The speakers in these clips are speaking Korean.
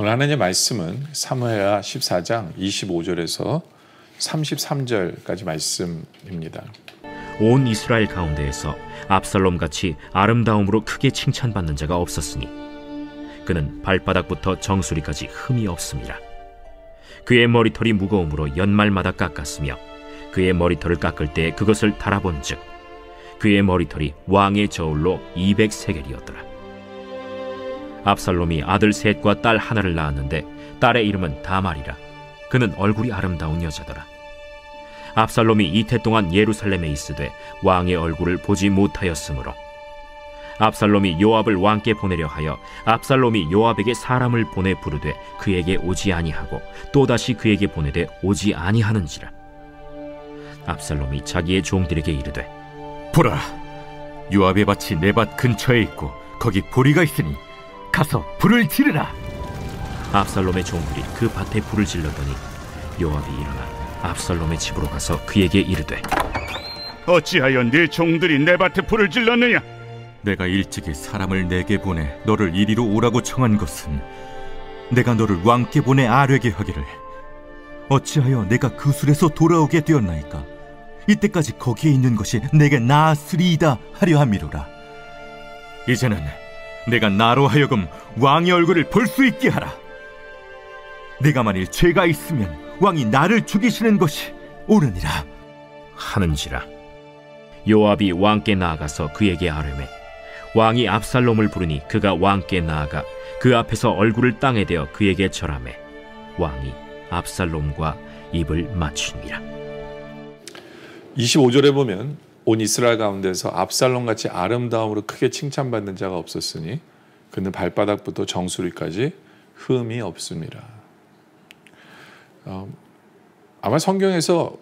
오늘 하나님의 말씀은 사무엘하 14장 25절에서 33절까지 말씀입니다. 온 이스라엘 가운데에서 압살롬같이 아름다움으로 크게 칭찬받는 자가 없었으니 그는 발바닥부터 정수리까지 흠이 없습니다. 그의 머리털이 무거움으로 연말마다 깎았으며 그의 머리털을 깎을 때 그것을 달아본즉 그의 머리털이 왕의 저울로 200세겔이었더라. 압살롬이 아들 셋과 딸 하나를 낳았는데 딸의 이름은 다말이라. 그는 얼굴이 아름다운 여자더라. 압살롬이 이태 동안 예루살렘에 있으되 왕의 얼굴을 보지 못하였으므로 압살롬이 요압을 왕께 보내려 하여 압살롬이 요압에게 사람을 보내 부르되 그에게 오지 아니하고 또다시 그에게 보내되 오지 아니하는지라. 압살롬이 자기의 종들에게 이르되 보라, 요압의 밭이 내 밭 근처에 있고 거기 보리가 있으니 가서 불을 지르라. 압살롬의 종들이 그 밭에 불을 질렀더니 요압이 일어나 압살롬의 집으로 가서 그에게 이르되 어찌하여 네 종들이 내 밭에 불을 질렀느냐? 내가 일찍이 사람을 내게 보내 너를 이리로 오라고 청한 것은 내가 너를 왕께 보내 아뢰게 하기를 어찌하여 내가 그 술에서 돌아오게 되었나이까? 이때까지 거기에 있는 것이 내게 나았으리이다 하려 함이로라. 이제는 내가 나로 하여금 왕의 얼굴을 볼 수 있게 하라. 내가 만일 죄가 있으면 왕이 나를 죽이시는 것이 옳으니라 하는지라. 요압이 왕께 나아가서 그에게 아뢰매 왕이 압살롬을 부르니 그가 왕께 나아가 그 앞에서 얼굴을 땅에 대어 그에게 절하매 왕이 압살롬과 입을 맞추니라. 25절에 보면 온 이스라엘 가운데서 압살롬같이 아름다움으로 크게 칭찬받는 자가 없었으니 그는 발바닥부터 정수리까지 흠이 없습니다. 아마 성경에서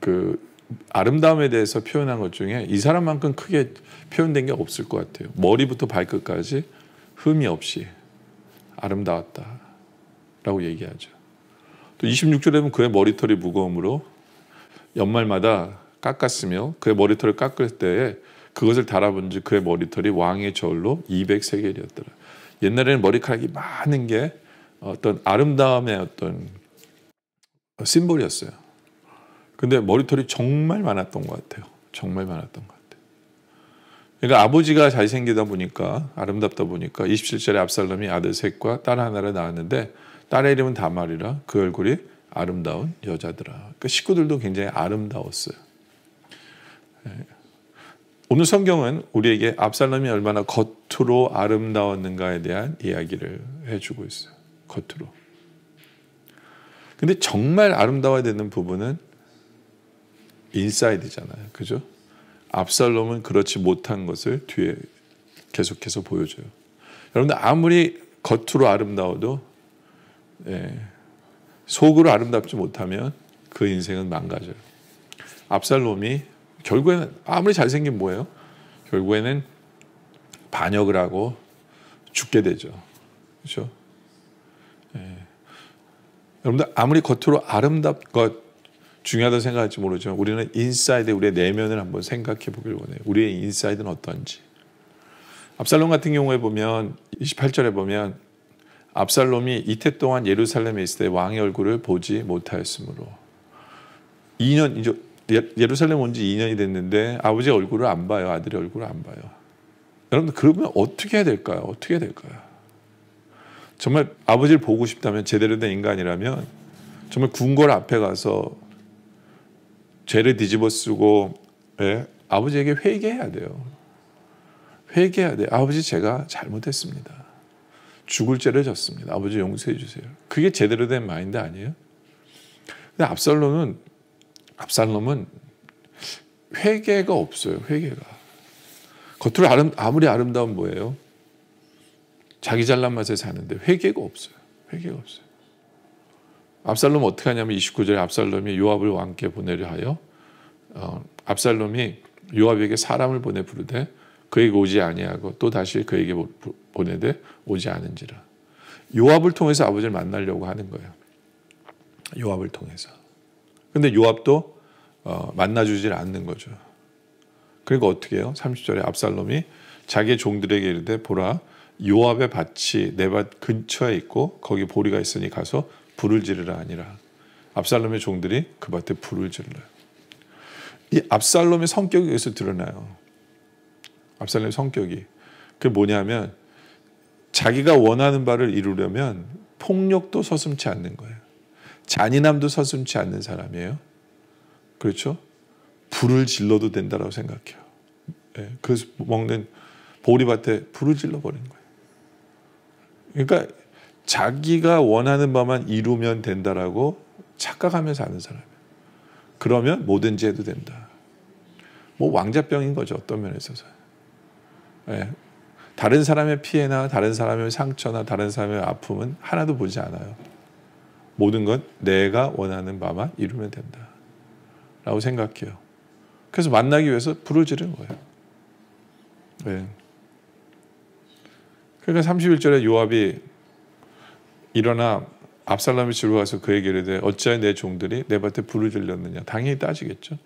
그 아름다움에 대해서 표현한 것 중에 이 사람만큼 크게 표현된 게 없을 것 같아요. 머리부터 발끝까지 흠이 없이 아름다웠다라고 얘기하죠. 또 26절에 보면 그의 머리털이 무거움으로 연말마다 깎았으며 그의 머리털을 깎을 때에 그것을 달아본즉 그의 머리털이 왕의 저울로 200세겔이었더라. 옛날에는 머리카락이 많은 게 어떤 아름다움의 어떤 심볼이었어요. 근데 머리털이 정말 많았던 것 같아요. 정말 많았던 것 같아요. 그러니까 아버지가 잘생기다 보니까 아름답다 보니까 27절에 압살롬이 아들 셋과 딸 하나를 낳았는데 딸의 이름은 다말이라 그 얼굴이 아름다운 여자더라. 그러니까 식구들도 굉장히 아름다웠어요. 오늘 성경은 우리에게 압살롬이 얼마나 겉으로 아름다웠는가에 대한 이야기를 해주고 있어요. 겉으로. 근데 정말 아름다워야 되는 부분은 인사이드잖아요. 그죠? 압살롬은 그렇지 못한 것을 뒤에 계속해서 보여줘요. 여러분들 아무리 겉으로 아름다워도 속으로 아름답지 못하면 그 인생은 망가져요. 압살롬이 결국에는 아무리 잘생긴 뭐예요? 결국에는 반역을 하고 죽게 되죠. 그렇죠? 여러분들 아무리 겉으로 아름답고 중요하다고 생각할지 모르지만 우리는 인사이드, 우리의 내면을 한번 생각해 보길 원해요. 우리의 인사이드는 어떤지. 압살롬 같은 경우에 보면 28절에 보면 압살롬이 이태 동안 예루살렘에 있을 때 왕의 얼굴을 보지 못하였으므로 2년 이제 예루살렘 온 지 2년이 됐는데 아버지 얼굴을 안 봐요. 아들의 얼굴을 안 봐요. 여러분들 그러면 어떻게 해야 될까요? 어떻게 해야 될까요? 정말 아버지를 보고 싶다면 제대로 된 인간이라면 정말 궁궐 앞에 가서 죄를 뒤집어 쓰고 아버지에게 회개해야 돼요. 회개해야 돼요. 아버지 제가 잘못했습니다. 죽을 죄를 졌습니다. 아버지 용서해 주세요. 그게 제대로 된 마인드 아니에요? 근데 압살롬은 회개가 없어요. 회개가. 겉으로 아무리 아름다운 뭐예요? 자기 잘난 맛에 사는데 회개가 없어요. 회개가 없어요. 압살롬 어떻게 하냐면 29절에 압살롬이 요압을 왕께 보내려 하여 압살롬이 요압에게 사람을 보내 부르되 그에게 오지 아니하고 또 다시 그에게 보내되 오지 않은지라. 요압을 통해서 아버지를 만나려고 하는 거예요. 요압을 통해서. 근데 요압도 만나주질 않는 거죠. 그러니까 어떻게 해요? 30절에 압살롬이 자기의 종들에게 이르되 보라 요압의 밭이 내 밭 근처에 있고 거기 보리가 있으니 가서 불을 지르라 아니라 압살롬의 종들이 그 밭에 불을 질러요. 이 압살롬의 성격이 여기서 드러나요. 압살롬의 성격이. 그게 뭐냐면 자기가 원하는 바를 이루려면 폭력도 서슴지 않는 거예요. 잔인함도 서슴지 않는 사람이에요. 그렇죠? 불을 질러도 된다라고 생각해요. 예, 그래서 먹는 보리밭에 불을 질러버린 거예요. 그러니까 자기가 원하는 바만 이루면 된다라고 착각하면서 사는 사람이에요. 그러면 뭐든지 해도 된다. 뭐 왕자병인 거죠. 어떤 면에 있어서. 예, 다른 사람의 피해나 다른 사람의 상처나 다른 사람의 아픔은 하나도 보지 않아요. 모든 건 내가 원하는 바만 이루면 된다 라고 생각해요. 그래서 만나기 위해서 불을 지르는 거예요. 네. 그러니까 31절에 요압이 일어나 압살롬의 집으로 가서 그에게 이르되 어찌하여 내 종들이 내 밭에 불을 질렀느냐. 당연히 따지겠죠.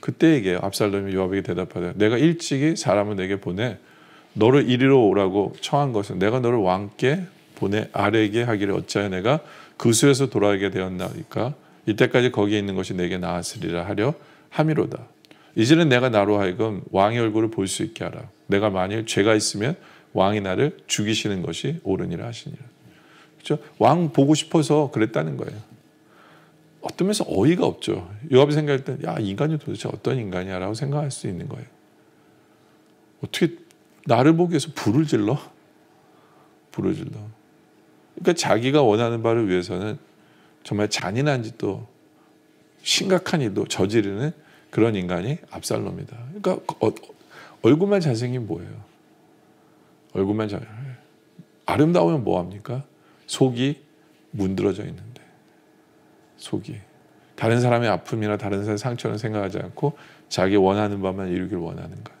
그때 얘기해요. 압살롬이 요압에게 대답하되 내가 일찍이 사람을 내게 보내 너를 이리로 오라고 청한 것은 내가 너를 왕께 보내 아뢰게 하기를 어찌하여 내가 그 수에서 돌아오게 되었나이까. 이때까지 거기에 있는 것이 내게 나았으리라 하려 함이로다. 이제는 내가 나로 하여금 왕의 얼굴을 볼 수 있게 하라. 내가 만일 죄가 있으면 왕이 나를 죽이시는 것이 옳으니라 하시니라. 그렇죠? 왕 보고 싶어서 그랬다는 거예요. 어떤 면에서 어이가 없죠. 요압이 생각할 때 야, 인간이 도대체 어떤 인간이야 라고 생각할 수 있는 거예요. 어떻게 나를 보기 위해서 불을 질러? 불을 질러. 그러니까 자기가 원하는 바를 위해서는 정말 잔인한 짓도 심각한 일도 저지르는 그런 인간이 압살롬이다. 그러니까 얼굴만 잘생긴 뭐예요? 얼굴만 아름다우면 뭐합니까? 속이 문드러져 있는데 속이 다른 사람의 아픔이나 다른 사람의 상처는 생각하지 않고 자기 원하는 바만 이루길 원하는 것.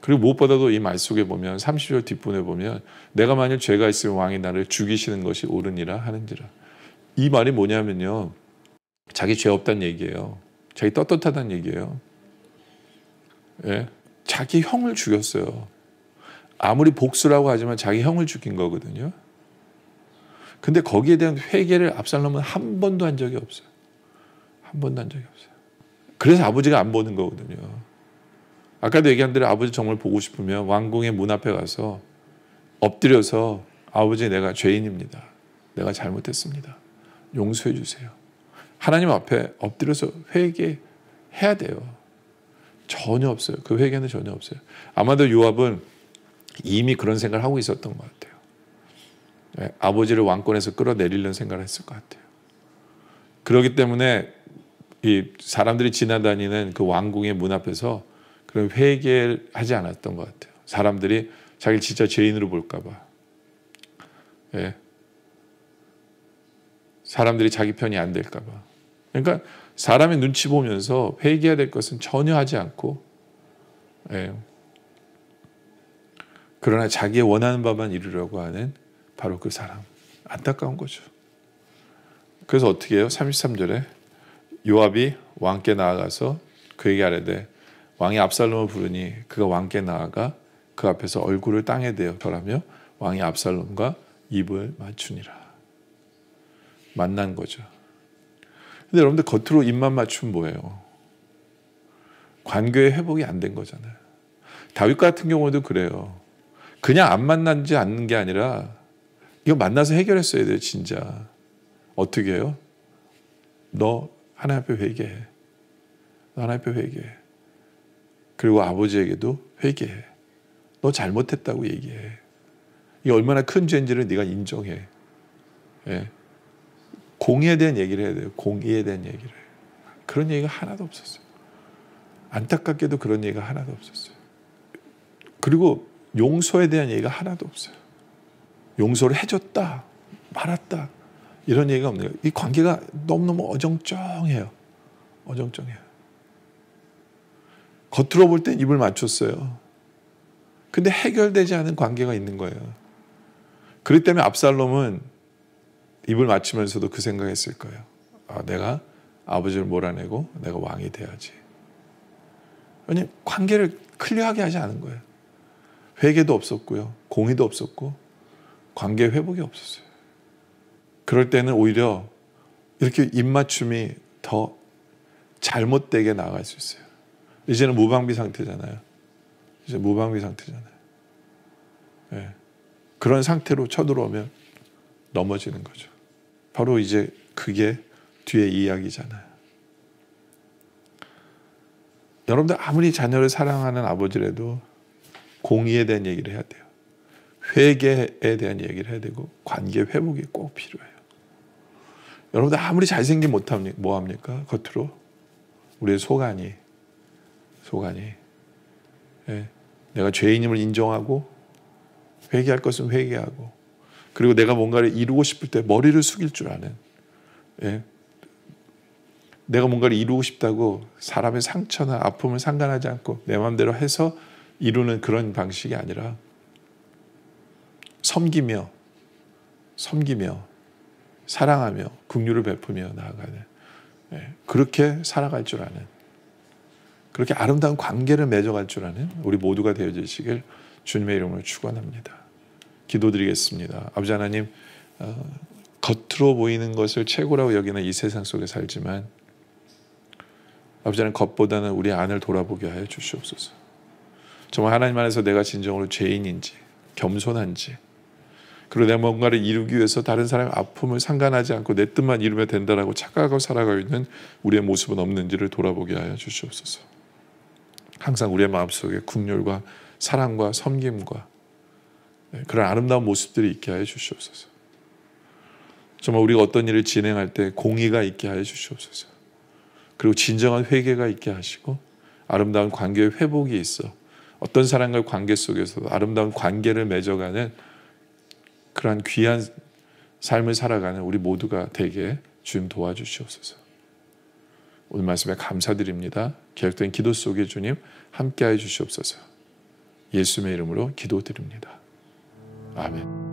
그리고 무엇보다도 이 말 속에 보면 30절 뒷부분에 보면 내가 만일 죄가 있으면 왕이 나를 죽이시는 것이 옳으니라 하는지라. 이 말이 뭐냐면요. 자기 죄 없다는 얘기예요. 자기 떳떳하다는 얘기예요. 예? 자기 형을 죽였어요. 아무리 복수라고 하지만 자기 형을 죽인 거거든요. 근데 거기에 대한 회개를 압살롬은 한 번도 한 적이 없어요. 한 번도 한 적이 없어요. 그래서 아버지가 안 보는 거거든요. 아까도 얘기한 대로 아버지 정말 보고 싶으면 왕궁의 문 앞에 가서 엎드려서 아버지 내가 죄인입니다. 내가 잘못했습니다. 용서해 주세요. 하나님 앞에 엎드려서 회개해야 돼요. 전혀 없어요. 그 회개는 전혀 없어요. 아마도 요압은 이미 그런 생각을 하고 있었던 것 같아요. 네, 아버지를 왕권에서 끌어내리려는 생각을 했을 것 같아요. 그렇기 때문에 이 사람들이 지나다니는 그 왕궁의 문 앞에서 그런 회개를 하지 않았던 것 같아요. 사람들이 자기를 진짜 죄인으로 볼까 봐. 예. 사람들이 자기 편이 안 될까 봐. 그러니까 사람의 눈치 보면서 회개해야 될 것은 전혀 하지 않고 예. 그러나 자기의 원하는 바만 이루려고 하는 바로 그 사람. 안타까운 거죠. 그래서 어떻게 해요? 33절에 요압이 왕께 나아가서 그에게 아뢰되 왕이 압살롬을 부르니 그가 왕께 나아가 그 앞에서 얼굴을 땅에 대어 절하며 왕이 압살롬과 입을 맞추니라. 만난 거죠. 근데 여러분들 겉으로 입만 맞추면 뭐예요? 관계의 회복이 안 된 거잖아요. 다윗 같은 경우도 그래요. 그냥 안 만나지 않는 게 아니라 이거 만나서 해결했어야 돼요. 진짜. 어떻게 해요? 너 하나님 앞에 회개해. 너 하나님 앞에 회개해. 그리고 아버지에게도 회개해. 너 잘못했다고 얘기해. 이게 얼마나 큰 죄인지를 네가 인정해. 예. 공의에 대한 얘기를 해야 돼요. 공의에 대한 얘기를. 그런 얘기가 하나도 없었어요. 안타깝게도 그런 얘기가 하나도 없었어요. 그리고 용서에 대한 얘기가 하나도 없어요. 용서를 해줬다, 말았다 이런 얘기가 없네요. 이 관계가 너무너무 어정쩡해요. 어정쩡해요. 겉으로 볼 땐 입을 맞췄어요. 근데 해결되지 않은 관계가 있는 거예요. 그렇기 때문에 압살롬은 입을 맞추면서도 그 생각했을 거예요. 아, 내가 아버지를 몰아내고 내가 왕이 돼야지. 왜냐하면 관계를 클리어하게 하지 않은 거예요. 회개도 없었고요. 공의도 없었고 관계 회복이 없었어요. 그럴 때는 오히려 이렇게 입맞춤이 더 잘못되게 나아갈 수 있어요. 이제는 무방비 상태잖아요. 이제 무방비 상태잖아요. 네. 그런 상태로 쳐들어오면 넘어지는 거죠. 바로 이제 그게 뒤에 이야기잖아요. 여러분들 아무리 자녀를 사랑하는 아버지라도 공의에 대한 얘기를 해야 돼요. 회개에 대한 얘기를 해야 되고 관계 회복이 꼭 필요해요. 여러분들 아무리 잘생긴 못합니까? 뭐합니까? 겉으로 우리의 속안이 예. 내가 죄인임을 인정하고 회개할 것은 회개하고 그리고 내가 뭔가를 이루고 싶을 때 머리를 숙일 줄 아는 예. 내가 뭔가를 이루고 싶다고 사람의 상처나 아픔을 상관하지 않고 내 마음대로 해서 이루는 그런 방식이 아니라 섬기며 사랑하며 긍휼을 베푸며 나아가는 그렇게 살아갈 줄 아는 그렇게 아름다운 관계를 맺어갈 줄 아는 우리 모두가 되어주시길 주님의 이름으로 축원합니다. 기도드리겠습니다. 아버지 하나님, 겉으로 보이는 것을 최고라고 여기는 이 세상 속에 살지만 아버지 하나님, 겉보다는 우리 안을 돌아보게 하여 주시옵소서. 정말 하나님 안에서 내가 진정으로 죄인인지 겸손한지 그리고 내가 뭔가를 이루기 위해서 다른 사람의 아픔을 상관하지 않고 내 뜻만 이루면 된다라고 착각하고 살아가고 있는 우리의 모습은 없는지를 돌아보게 하여 주시옵소서. 항상 우리의 마음속에 긍휼과 사랑과 섬김과 그런 아름다운 모습들이 있게 하여 주시옵소서. 정말 우리가 어떤 일을 진행할 때 공의가 있게 하여 주시옵소서. 그리고 진정한 회개가 있게 하시고 아름다운 관계의 회복이 있어 어떤 사람과의 관계 속에서도 아름다운 관계를 맺어가는 그러한 귀한 삶을 살아가는 우리 모두가 되게 주님 도와주시옵소서. 오늘 말씀에 감사드립니다. 계획된 기도 속에 주님 함께하여 주시옵소서. 예수님의 이름으로 기도드립니다. 아멘.